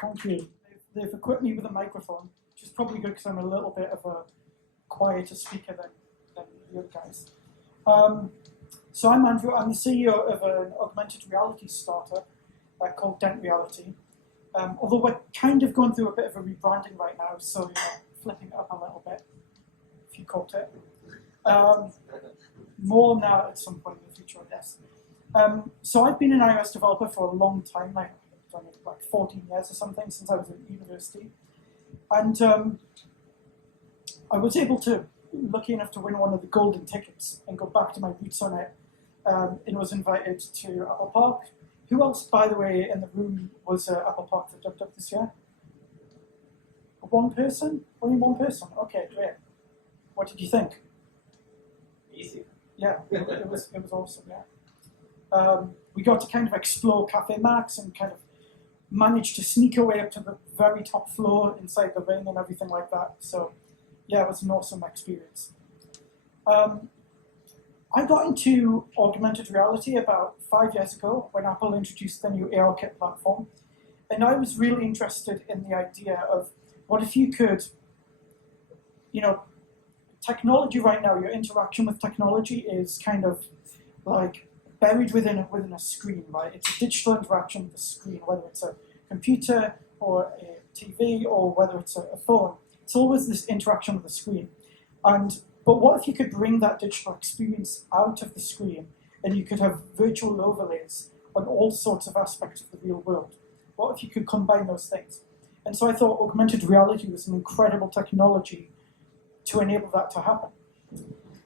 Thank you. They've equipped me with a microphone, which is probably good because I'm a little bit of a quieter speaker than the other guys. So I'm Andrew. I'm the CEO of an augmented reality startup called Dent Reality. Although we're kind of going through a bit of a rebranding right now, so flipping it up a little bit, if you caught it. More on that at some point in the future, I guess. So I've been an iOS developer for a long time, like 14 years or something, since I was at university. And I was lucky enough to win one of the golden tickets and go back to my roots on it, and was invited to Apple Park. Who else, by the way, in the room was at Apple Park for Dub this year? One person? Only one person? Okay, great. What did you think? Easy. Yeah, it was awesome, yeah. We got to kind of explore Cafe Max and kind of managed to sneak away up to the very top floor inside the ring and everything like that. So, yeah, it was an awesome experience. I got into augmented reality about 5 years ago when Apple introduced the new ARKit platform. And I was really interested in the idea of what if you could, technology right now, your interaction with technology is kind of like buried within a screen, right? It's a digital interaction with a screen, whether it's a computer or a TV or whether it's a phone. It's always this interaction with the screen. But what if you could bring that digital experience out of the screen and you could have virtual overlays on all sorts of aspects of the real world? What if you could combine those things? And so I thought augmented reality was an incredible technology to enable that to happen.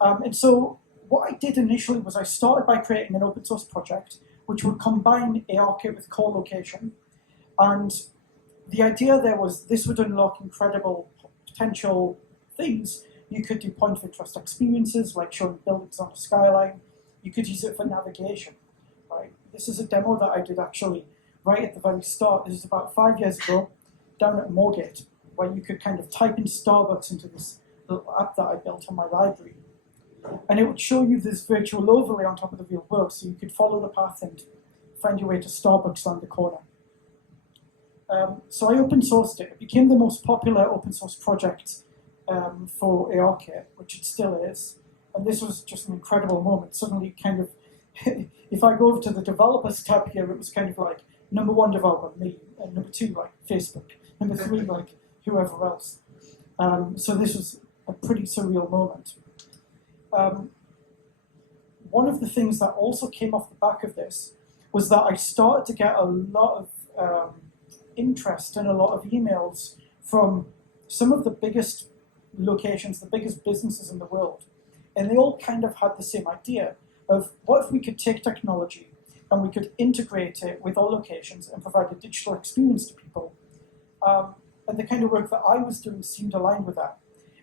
And so what I did initially was I started by creating an open source project which would combine ARKit with core location. And the idea there was this would unlock incredible potential things. You could do point of interest experiences like showing buildings on a skyline. You could use it for navigation, right? This is a demo that I did actually right at the very start. This is about 5 years ago down at Moorgate, where you could kind of type in Starbucks into this little app that I built on my library. And it would show you this virtual overlay on top of the real world, so you could follow the path and find your way to Starbucks around the corner. So I open sourced it. It became the most popular open source project for ARKit, which it still is. And this was just an incredible moment. Suddenly kind of, if I go over to the developers tab here, it was kind of like number one developer, me, and number two, like Facebook, number three, like whoever else. So this was a pretty surreal moment. One of the things that also came off the back of this was that I started to get a lot of interest and a lot of emails from some of the biggest locations, the biggest businesses in the world. And they all kind of had the same idea of what if we could take technology and we could integrate it with our locations and provide a digital experience to people. And the kind of work that I was doing seemed aligned with that.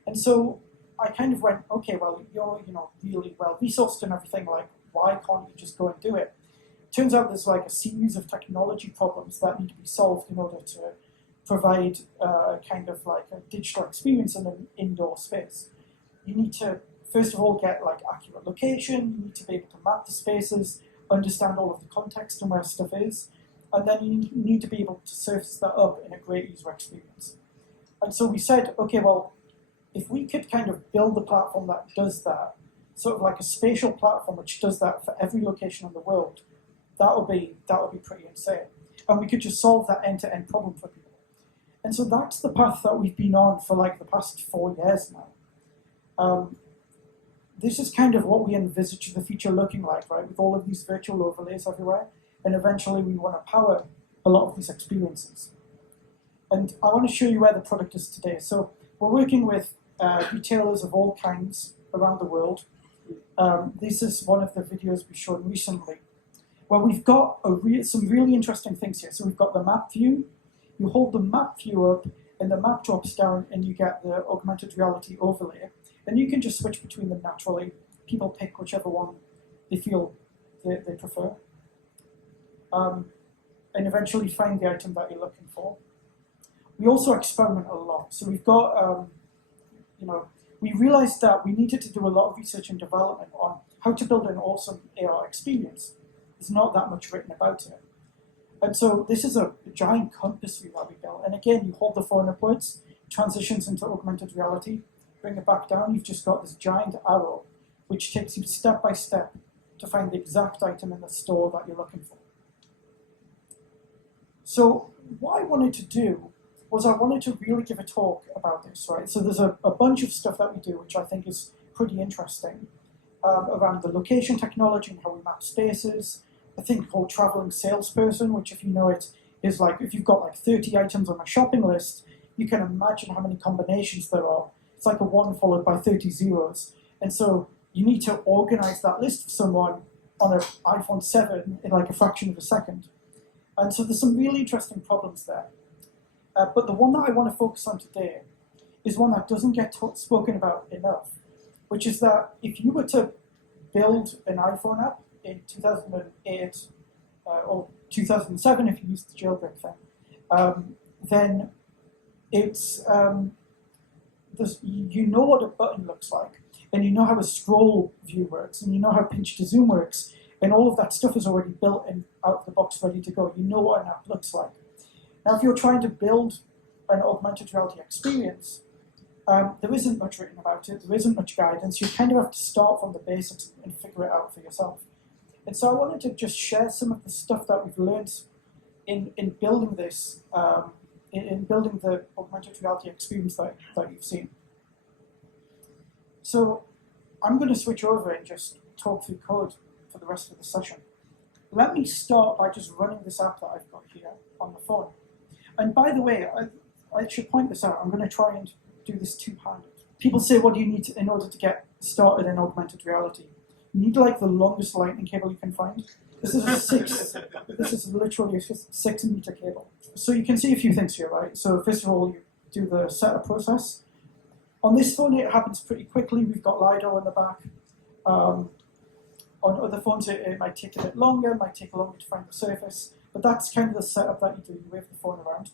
And so I kind of went, okay, well, you're really well resourced and everything, like, why can't you just go and do it? Turns out there's like a series of technology problems that need to be solved in order to provide kind of like a digital experience in an indoor space. You need to, first of all, get like accurate location. You need to be able to map the spaces, understand all of the context and where stuff is, and then you need to be able to surface that up in a great user experience. And so we said, okay, well, if we could kind of build a platform that does that, sort of like a spatial platform which does that for every location in the world, that would be pretty insane. And we could just solve that end-to-end problem for people. And so that's the path that we've been on for like the past 4 years now. This is kind of what we envisage the future looking like, right? With all of these virtual overlays everywhere. And eventually we want to power a lot of these experiences. And I want to show you where the product is today. So we're working with retailers of all kinds around the world. This is one of the videos we showed recently. Well, we've got some really interesting things here. So we've got the map view. You hold the map view up, and the map drops down, and you get the augmented reality overlay. And you can just switch between them naturally. People pick whichever one they feel they prefer. And eventually find the item that you're looking for. We also experiment a lot. So we've got, we realized that we needed to do a lot of research and development on how to build an awesome AR experience. There's not that much written about it. And so this is a giant compass view that we built. And again, you hold the phone upwards, transitions into augmented reality, bring it back down, you've just got this giant arrow, which takes you step by step to find the exact item in the store that you're looking for. So what I wanted to do was I wanted to really give a talk about this, right? So there's a bunch of stuff that we do, which I think is pretty interesting, around the location technology and how we map spaces, a thing called traveling salesperson, which if you know it, is like if you've got like 30 items on a shopping list, you can imagine how many combinations there are. It's like a 1 followed by 30 zeros. And so you need to organize that list for someone on an iPhone 7 in like a fraction of a second. And so there's some really interesting problems there. But the one that I want to focus on today is one that doesn't get spoken about enough, which is that if you were to build an iPhone app in 2008 or 2007, if you use the jailbreak thing, then it's you know what a button looks like, and you know how a scroll view works, and you know how pinch to zoom works, and all of that stuff is already built and out of the box, ready to go. You know what an app looks like. Now, if you're trying to build an augmented reality experience, there isn't much written about it, there isn't much guidance, you kind of have to start from the basics and figure it out for yourself. And so I wanted to just share some of the stuff that we've learned in building this, in building the augmented reality experience that you've seen. So I'm going to switch over and just talk through code for the rest of the session. Let me start by just running this app that I've got here on the phone. And by the way, I should point this out, I'm going to try and do this two-handed. People say, what do you need in order to get started in augmented reality? You need like the longest lightning cable you can find. This is literally a 6-meter cable. So you can see a few things here, right? So first of all, you do the setup process. On this phone, it happens pretty quickly. We've got LiDAR in the back. On other phones, it might take a bit longer, it might take longer to find the surface. But that's kind of the setup that you do. You wave the phone around.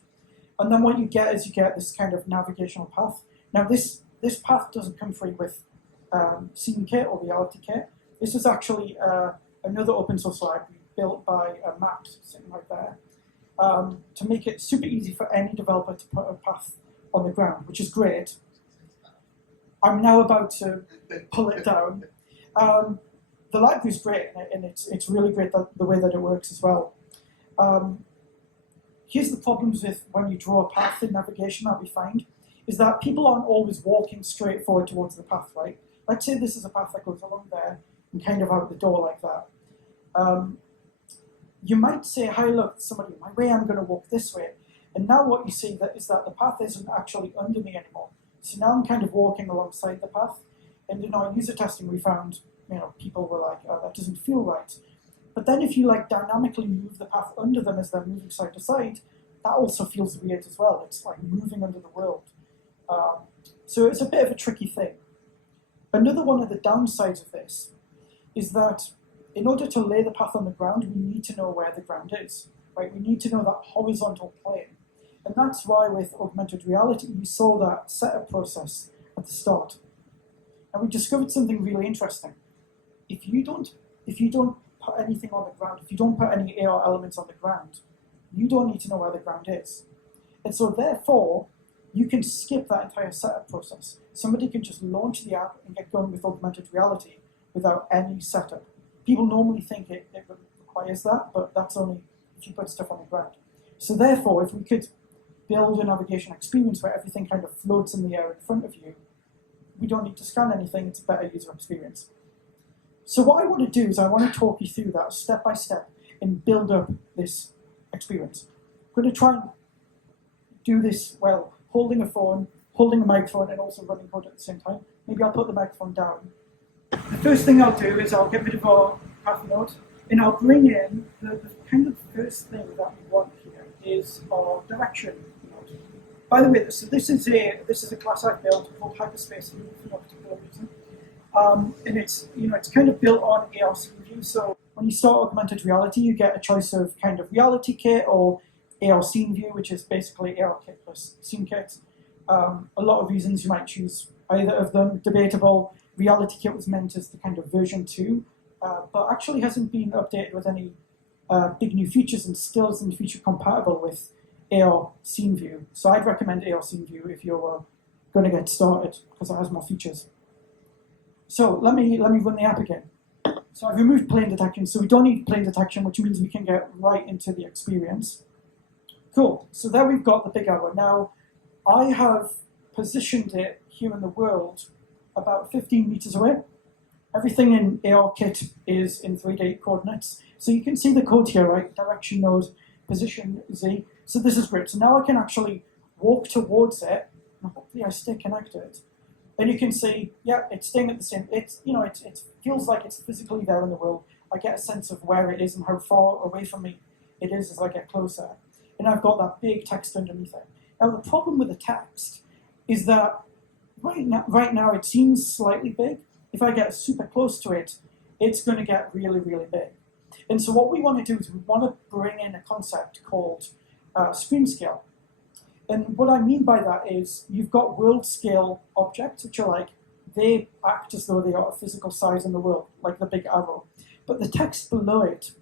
And then what you get is you get this kind of navigational path. Now, this path doesn't come free with Scene Kit or Reality Kit. This is actually another open source library built by Maps, sitting right there, to make it super easy for any developer to put a path on the ground, which is great. I'm now about to pull it down. The library is great, and it's really great the way that it works as well. Here's the problems with when you draw a path in navigation that we find, is that people aren't always walking straight forward towards the path, right? Let's say this is a path that goes along there and kind of out the door like that. You might say, hi, look, somebody in my way, I'm going to walk this way. And now what you see is that the path isn't actually under me anymore. So now I'm kind of walking alongside the path. And in our user testing, we found, people were like, oh, that doesn't feel right. But then if you like dynamically move the path under them as they're moving side to side, that also feels weird as well. It's like moving under the world. So it's a bit of a tricky thing. Another one of the downsides of this is that in order to lay the path on the ground, we need to know where the ground is, right? We need to know that horizontal plane. And that's why with augmented reality, we saw that setup process at the start. And we discovered something really interesting. If you don't put anything on the ground, if you don't put any AR elements on the ground, you don't need to know where the ground is. And so therefore, you can skip that entire setup process. Somebody can just launch the app and get going with augmented reality without any setup. People normally think it requires that, but that's only if you put stuff on the ground. So therefore, if we could build a navigation experience where everything kind of floats in the air in front of you, we don't need to scan anything, it's a better user experience. So what I want to do is I want to talk you through that step by step and build up this experience. I'm going to try and do this while holding a phone, holding a microphone, and also running code at the same time. Maybe I'll put the microphone down. The first thing I'll do is I'll get rid of our path node, and I'll bring in the kind of first thing that we want here is our direction node. By the way, so this is a class I've built called Hyperspace for no particular reason. And it's kind of built on AR scene view. So when you start augmented reality, you get a choice of kind of reality kit or AR scene view, which is basically AR kit plus scene kit. A lot of reasons you might choose either of them. Debatable. Reality kit was meant as the kind of version 2, but actually hasn't been updated with any big new features and still isn't feature compatible with AR Scene View. So I'd recommend AR Scene View if you're going to get started because it has more features. So let me run the app again. So I've removed plane detection, so we don't need plane detection, which means we can get right into the experience. Cool, so there we've got the big arrow. Now, I have positioned it here in the world about 15 meters away. Everything in ARKit is in 3D coordinates. So you can see the code here, right? Direction node, position Z. So this is great. So now I can actually walk towards it, and hopefully I stay connected. And you can see, yeah, it's staying at the same. It feels like it's physically there in the world. I get a sense of where it is and how far away from me it is as I get closer. And I've got that big text underneath it. Now the problem with the text is that right now it seems slightly big. If I get super close to it, it's going to get really, really big. And so what we want to do is we want to bring in a concept called screen scale. And what I mean by that is you've got world scale objects, which are like, they act as though they are a physical size in the world, like the big arrow. But the text below it,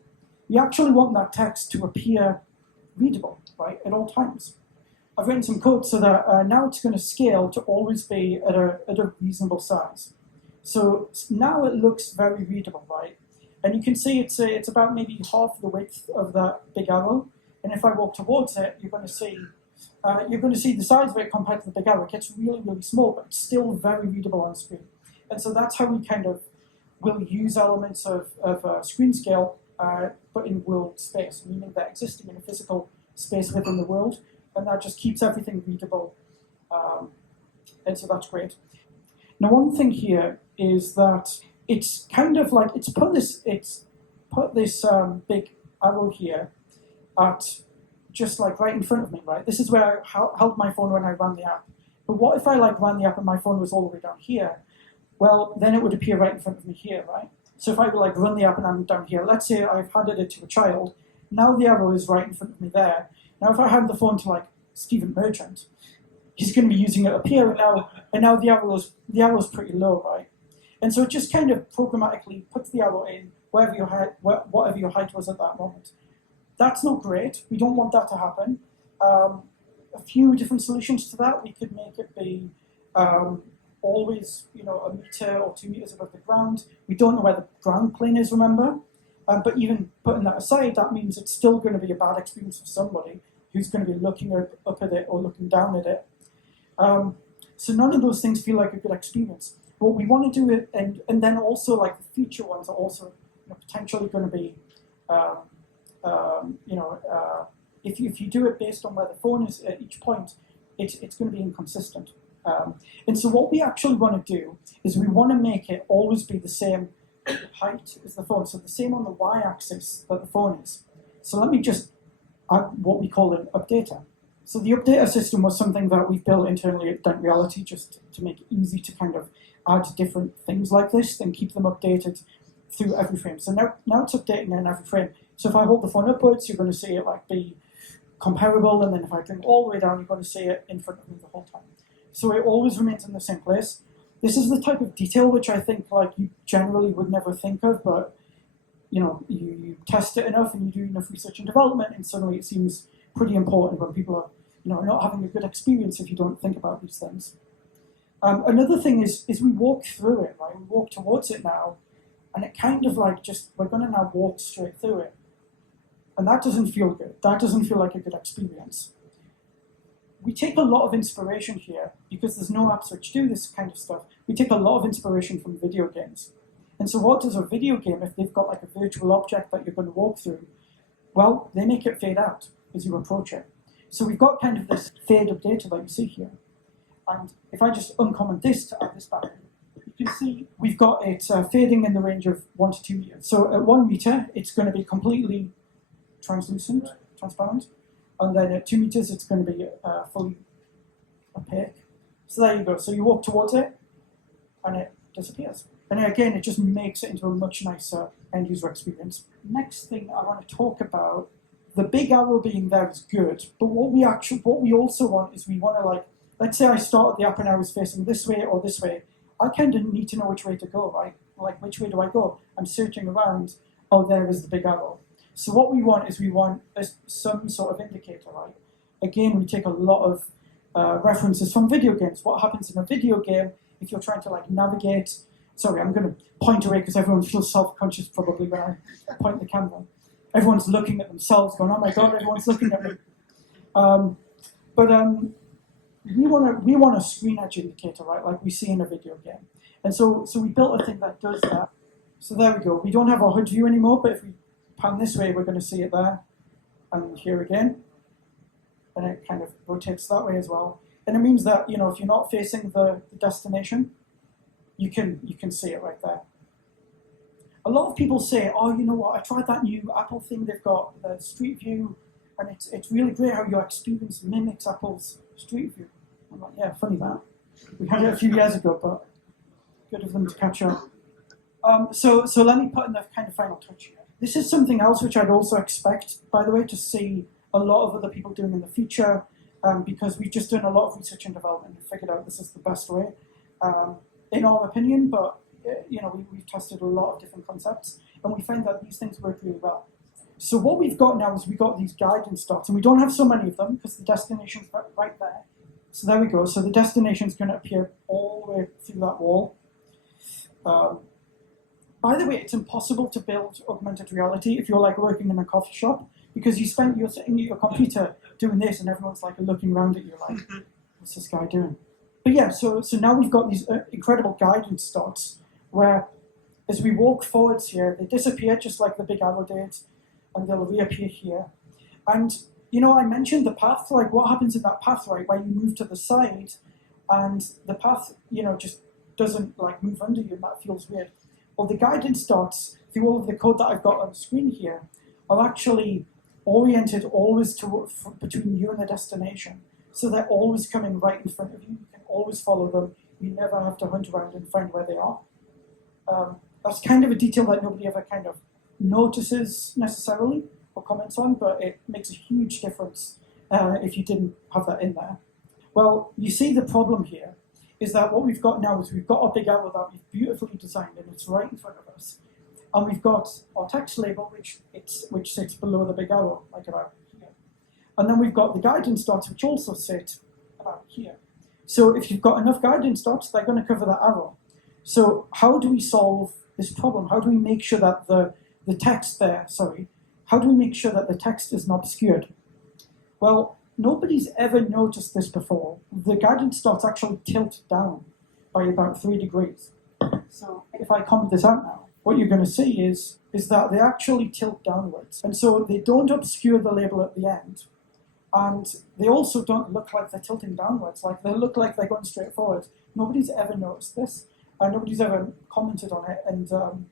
you actually want that text to appear readable, right, at all times. I've written some code so that now it's going to scale to always be at a reasonable size. So now it looks very readable, right? And you can see it's about maybe half the width of that big arrow. And if I walk towards it, you're going to see the size of it compared to the big arrow. It gets really, really small, but it's still very readable on screen. And so that's how we kind of will use elements of screen scale, but in world space, meaning they're existing in a physical space within the world, and that just keeps everything readable. And so that's great. Now, one thing here is that it's kind of like it's put this big arrow here at just like right in front of me, right? This is where I held my phone when I ran the app. But what if I like ran the app and my phone was all the way down here? Well, then it would appear right in front of me here, right? So if I would like run the app and I'm down here, let's say I've handed it to a child, now the arrow is right in front of me there. Now if I hand the phone to like Stephen Merchant, he's going to be using it up here, and now the arrow's pretty low, right? And so it just kind of programmatically puts the arrow in whatever your height was at that moment. That's not great. We don't want that to happen. A few different solutions to that. We could make it be always, a meter or 2 meters above the ground. We don't know where the ground plane is, remember? But even putting that aside, that means it's still going to be a bad experience for somebody who's going to be looking up at it or looking down at it. So none of those things feel like a good experience. What we want to do it, and then also like the future ones are also potentially going to be, if you do it based on where the phone is at each point, it's going to be inconsistent. And so what we actually want to do is we want to make it always be the same height as the phone, so the same on the y-axis that the phone is. So let me just add what we call an updater. So the updater system was something that we've built internally at Dent Reality just to make it easy to kind of add different things like this and keep them updated through every frame. So now it's updating in every frame. So if I hold the phone upwards, you're going to see it like be comparable, and then if I bring it all the way down, you're going to see it in front of me the whole time. So it always remains in the same place. This is the type of detail which I think like you generally would never think of, but you test it enough and you do enough research and development, and suddenly it seems pretty important when people are not having a good experience if you don't think about these things. Another thing is we walk through it, right? We walk towards it now, and it kind of like we're going to now walk straight through it. And that doesn't feel good. That doesn't feel like a good experience. We take a lot of inspiration here, because there's no apps which do this kind of stuff. We take a lot of inspiration from video games. And so what does a video game, if they've got like a virtual object that you're going to walk through, well, they make it fade out as you approach it. So we've got kind of this fade updater that you see here. And if I just uncomment this to add this back in, you can see we've got it fading in the range of 1 to 2 meters. So at 1 meter, it's going to be completely translucent, transparent. And then at 2 meters, it's going to be fully opaque. So there you go. So you walk towards it, and it disappears. And again, it just makes it into a much nicer end user experience. Next thing I want to talk about, the big arrow being there is good, but what we also want is we want to let's say I started the app and I was facing this way or this way. I kind of need to know which way to go, right? Like, which way do I go? I'm searching around. Oh, there is the big arrow. So what we want is some sort of indicator, right? Again, we take a lot of references from video games. What happens in a video game if you're trying to like navigate? Sorry, I'm going to point away because everyone feels self-conscious probably when I point the camera. Everyone's looking at themselves, going, "Oh my God, everyone's looking at me." We want a screen edge indicator, right? Like we see in a video game. And so we built a thing that does that. So there we go. We don't have our HUD view anymore, but if we pan this way, we're going to see it there and here again. And it kind of rotates that way as well. And it means that, if you're not facing the destination, you can see it right there. A lot of people say, "Oh, you know what, I tried that new Apple thing they've got, the Street View, and it's really great how your experience mimics Apple's Street View." I'm like, yeah, funny that. We had it a few years ago, but good of them to catch up. So let me put in the kind of final touch here. This is something else which I'd also expect, by the way, to see a lot of other people doing in the future, because we've just done a lot of research and development and figured out this is the best way, in our opinion, but we've tested a lot of different concepts, and we find that these things work really well. So what we've got now is we've got these guidance dots, and we don't have so many of them because the destination's right there. So there we go. So the destination's going to appear all the way through that wall. By the way, it's impossible to build augmented reality if you're like working in a coffee shop, because you're sitting at your computer doing this, and everyone's like looking around at you like, "What's this guy doing?" But yeah, so now we've got these incredible guidance dots where, as we walk forwards here, they disappear just like the big arrow did, and they'll reappear here. And I mentioned the path. Like, what happens in that path, right, where you move to the side, and the path, just doesn't like move under you, and that feels weird. Well, the guidance dots through all of the code that I've got on the screen here are actually oriented always between you and the destination. So they're always coming right in front of you. You can always follow them. You never have to hunt around and find where they are. That's kind of a detail that nobody ever kind of notices necessarily or comments on, but it makes a huge difference if you didn't have that in there. Well, you see the problem here is that what we've got now is we've got our big arrow that we've beautifully designed, and it's right in front of us. And we've got our text label, which sits below the big arrow, like about here. And then we've got the guidance dots, which also sit about here. So if you've got enough guidance dots, they're going to cover that arrow. So how do we solve this problem? How do we make sure that the text there, how do we make sure that the text isn't obscured? Well, nobody's ever noticed this before. The guidance dots actually tilt down by about 3 degrees. So if I comment this out now, what you're going to see is that they actually tilt downwards. And so they don't obscure the label at the end. And they also don't look like they're tilting downwards. Like, they look like they're going straight forward. Nobody's ever noticed this. Nobody's ever commented on it. And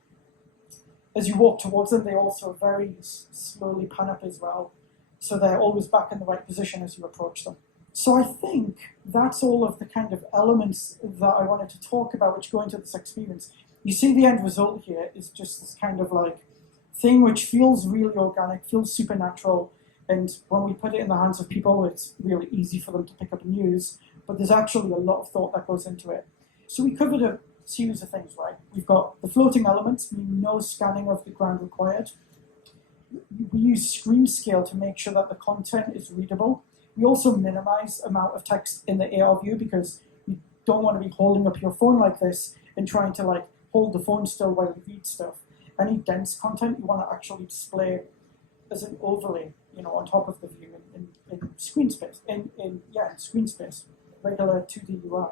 as you walk towards them, they also very slowly pan up as well. So they're always back in the right position as you approach them. So I think that's all of the kind of elements that I wanted to talk about which go into this experience. You see the end result here is just this kind of like thing which feels really organic, feels supernatural, and when we put it in the hands of people, it's really easy for them to pick up and use, but there's actually a lot of thought that goes into it. So we covered a series of things, right? We've got the floating elements, meaning no scanning of the ground required. We use screen scale to make sure that the content is readable. We also minimize amount of text in the AR view because you don't want to be holding up your phone like this and trying to like hold the phone still while you read stuff. Any dense content you want to actually display as an overlay, on top of the view in screen space, in screen space, regular 2D UI.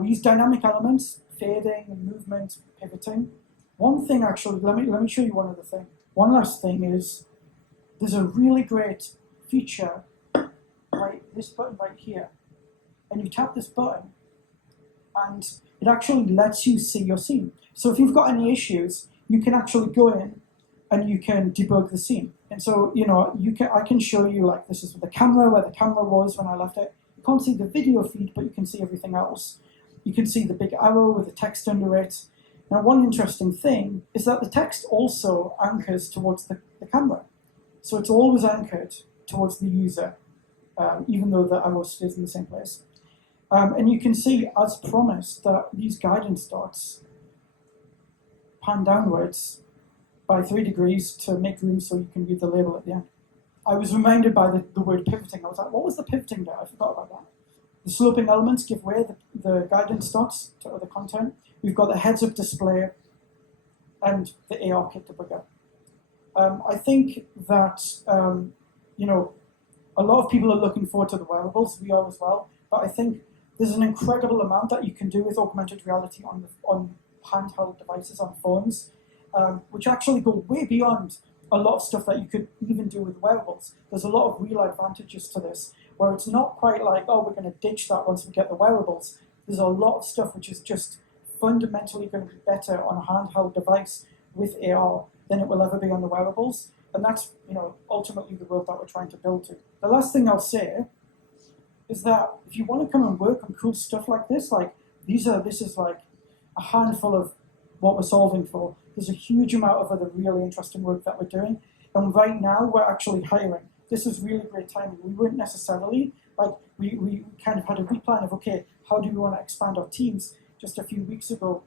We use dynamic elements, fading and movement, pivoting. One thing actually, let me show you one other thing. One last thing is, there's a really great feature, right, this button right here. And you tap this button, and it actually lets you see your scene. So if you've got any issues, you can actually go in and you can debug the scene. And so, I can show you, like, this is the camera, where the camera was when I left it. You can't see the video feed, but you can see everything else. You can see the big arrow with the text under it. Now, one interesting thing is that the text also anchors towards the camera. So it's always anchored towards the user, even though the arrow stays in the same place. And you can see, as promised, that these guidance dots pan downwards by 3 degrees to make room so you can read the label at the end. I was reminded by the word pivoting. I was like, what was the pivoting bit? I forgot about that. The sloping elements give way, the guidance dots to other content. We've got the heads-up display and the AR kit debugger. I think that, a lot of people are looking forward to the wearables. We are as well. But I think there's an incredible amount that you can do with augmented reality on handheld devices, on phones, which actually go way beyond a lot of stuff that you could even do with wearables. There's a lot of real advantages to this, where it's not quite like, oh, we're going to ditch that once we get the wearables. There's a lot of stuff which is just fundamentally going to be better on a handheld device with AR than it will ever be on the wearables. And that's, ultimately the world that we're trying to build to. The last thing I'll say is that if you want to come and work on cool stuff like this, this is like a handful of what we're solving for. There's a huge amount of other really interesting work that we're doing. And right now we're actually hiring. This is really great timing. We weren't necessarily, we kind of had a replan of, okay, how do we want to expand our teams just a few weeks ago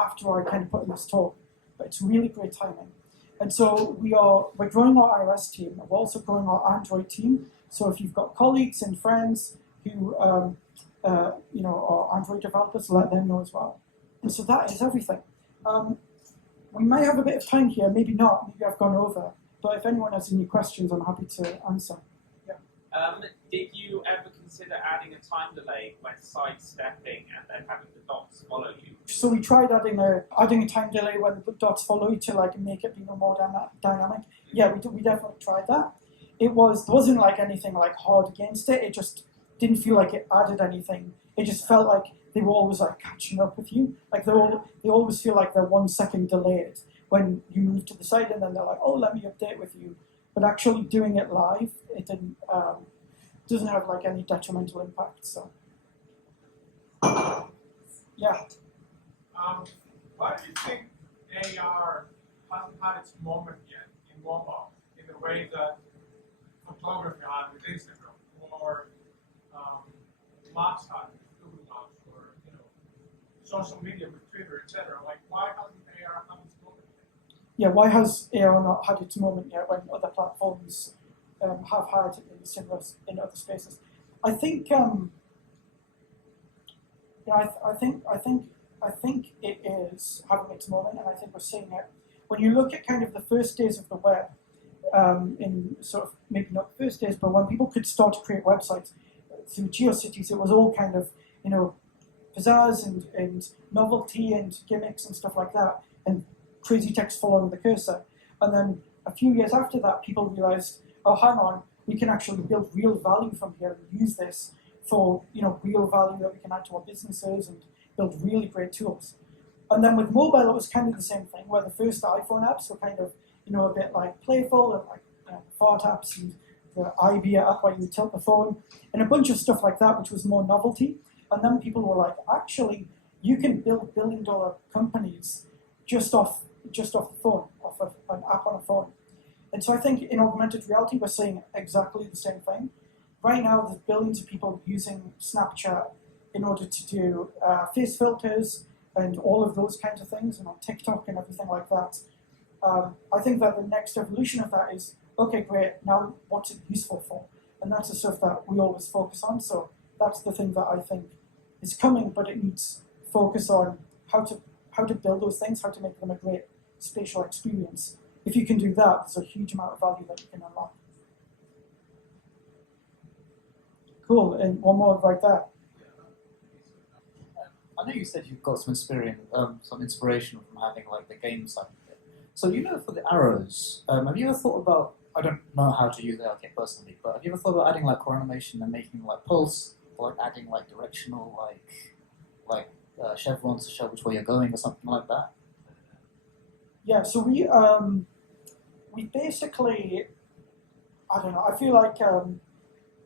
after I kind of put in this talk. But it's really great timing. And so we're growing our iOS team. We're also growing our Android team. So if you've got colleagues and friends who are Android developers, let them know as well. And so that is everything. We may have a bit of time here, maybe not, maybe I've gone over. But if anyone has any questions, I'm happy to answer. Yeah. Did you ever consider adding a time delay when sidestepping and then having the dots follow you? So we tried adding a time delay when the dots follow you to make it be more dynamic. Yeah, we definitely tried that. There wasn't anything hard against it. It just didn't feel like it added anything. It just felt like they were always catching up with you. They always feel like they're 1 second delayed when you move to the side, and then they're like, oh, let me update with you. But actually doing it live, it didn't doesn't have any detrimental impact. So yeah. Why do you think AR hasn't had its moment yet in mobile in the way that photography had with Instagram, or Maps had with Google Maps, or social media with Twitter, etc.? Why hasn't AR had its moment yet? Yeah, why has AR not had its moment yet when other platforms have had in other spaces? I think I think it is having its moment, and I think we're seeing it. When you look at kind of the first days of the web, in sort of maybe not the first days, but when people could start to create websites through GeoCities, it was all kind of pizzazz and novelty and gimmicks and stuff like that, and crazy text following the cursor. And then a few years after that, people realized, oh, hang on, we can actually build real value from here and use this for real value that we can add to our businesses and build really great tools. And then with mobile, it was kind of the same thing, where the first iPhone apps were kind of a bit playful, and fart apps, and the IBA app where you tilt the phone, and a bunch of stuff like that, which was more novelty. And then people were like, actually, you can build billion-dollar companies just off the phone, off of an app on a phone. And so I think in augmented reality, we're seeing exactly the same thing. Right now, there's billions of people using Snapchat in order to do face filters and all of those kinds of things, and on TikTok and everything like that. I think that the next evolution of that is, okay, great, now what's it useful for? And that's the stuff that we always focus on. So that's the thing that I think is coming, but it needs focus on how to build those things, how to make them a great spatial experience. If you can do that, there's a huge amount of value that you can unlock. Cool, and one more right there. I know you said you've got some inspiration from having the game side of it. So for the arrows, have you ever thought about? I don't know how to use ARKit personally, but have you ever thought about adding core animation and making pulse, or adding directional chevrons to show which way you're going or something like that? Yeah, so we basically, I don't know. I feel like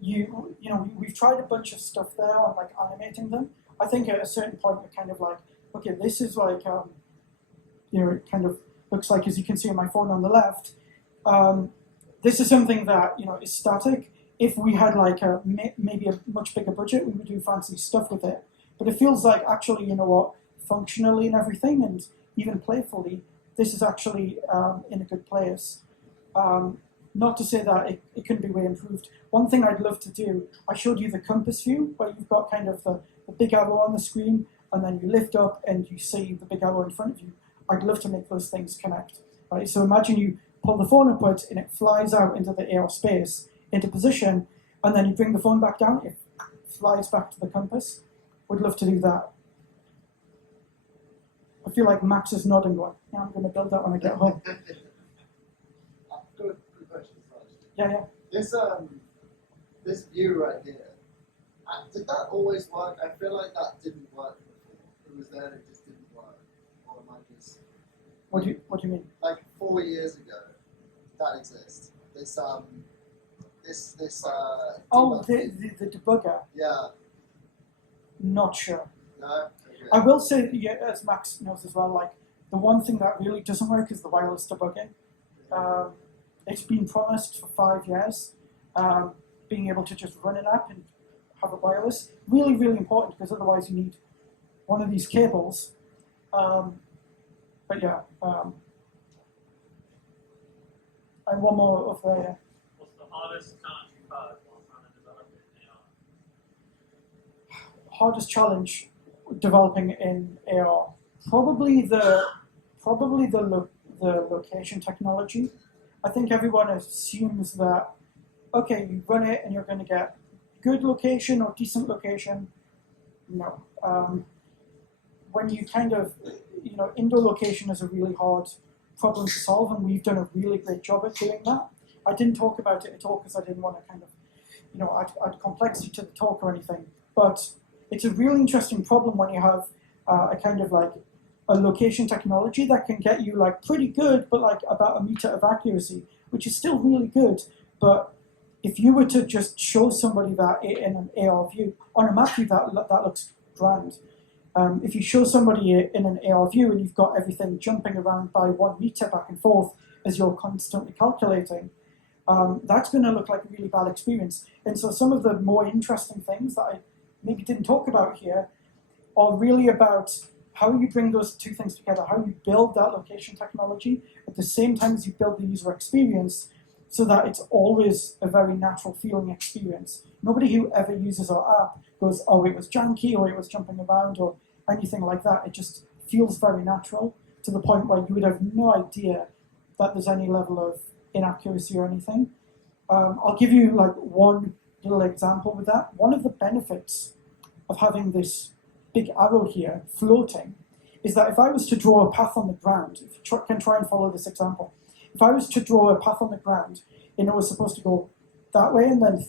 we've tried a bunch of stuff there on animating them. I think at a certain point you're kind of okay, this is it kind of looks like, as you can see on my phone on the left, this is something that is static. If we had maybe a much bigger budget, we would do fancy stuff with it. But it feels like actually, functionally and everything, and even playfully, this is actually in a good place. Not to say that it couldn't be way improved. One thing I'd love to do, I showed you the compass view, where you've got kind of the big arrow on the screen, and then you lift up and you see the big arrow in front of you. I'd love to make those things connect. Right? So imagine you pull the phone upwards and it flies out into the AR space, into position, and then you bring the phone back down, it flies back to the compass. Would love to do that. I feel like Max is nodding going, yeah, I'm going to build that when I get home. I've got a quick question first. Yeah. This view right here, did that always work? I feel like that didn't work before. It was there, it just didn't work. Or am I just... What do you mean? Like 4 years ago, that exists. This Oh, debugger. the debugger. Yeah. Not sure. No? Okay. I will say, yeah, as Max knows as well, like the one thing that really doesn't work is the wireless debugging. It's been promised for 5 years, being able to just run an app and have it wireless. Really, really important, because otherwise you need one of these cables. But yeah, and one more of the... What's the hardest challenge you've had while trying to develop it in AR? hardest challenge developing in AR? Probably the location technology. I think everyone assumes that, okay, you run it and you're going to get good location or decent location. No. When you kind of, indoor location is a really hard problem to solve, and we've done a really great job at doing that. I didn't talk about it at all because I didn't want to kind of, add complexity to the talk or anything. But it's a really interesting problem when you have a kind of like a location technology that can get you like pretty good, but like about 1 meter of accuracy, which is still really good. But if you were to just show somebody that in an AR view, on a map view, that looks grand. If you show somebody in an AR view and you've got everything jumping around by 1 meter back and forth as you're constantly calculating, that's going to look like a really bad experience. And so some of the more interesting things that I maybe didn't talk about here are really about how you bring those two things together, how you build that location technology at the same time as you build the user experience so that it's always a very natural feeling experience. Nobody who ever uses our app goes, oh, it was janky or it was jumping around or anything like that. It just feels very natural to the point where you would have no idea that there's any level of inaccuracy or anything. I'll give you like one little example with that. One of the benefits of having this big arrow here floating is that if I was to draw a path on the ground, if you can try and follow this example, if I was to draw a path on the ground and it was supposed to go that way and then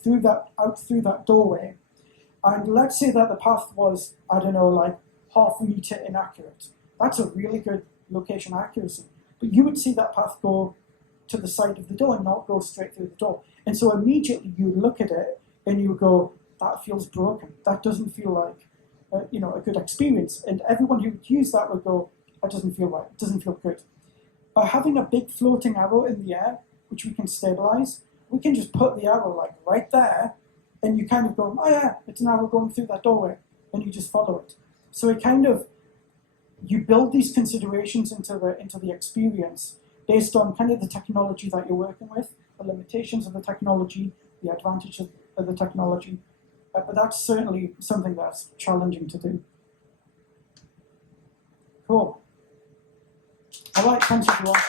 out through that doorway, and let's say that the path was, I don't know, like 0.5 meter inaccurate. That's a really good location accuracy. But you would see that path go to the side of the door and not go straight through the door. And so immediately you look at it and you go, that feels broken. That doesn't feel like a good experience. And everyone who would use that would go, that doesn't feel right. It doesn't feel good. By having a big floating arrow in the air, which we can stabilize, we can just put the arrow like right there, and you kind of go, oh yeah, it's an arrow going through that doorway, and you just follow it. So it kind of, you build these considerations into the experience based on kind of the technology that you're working with, the limitations of the technology, the advantages of the technology. But that's certainly something that's challenging to do. Cool. All right, thanks everyone.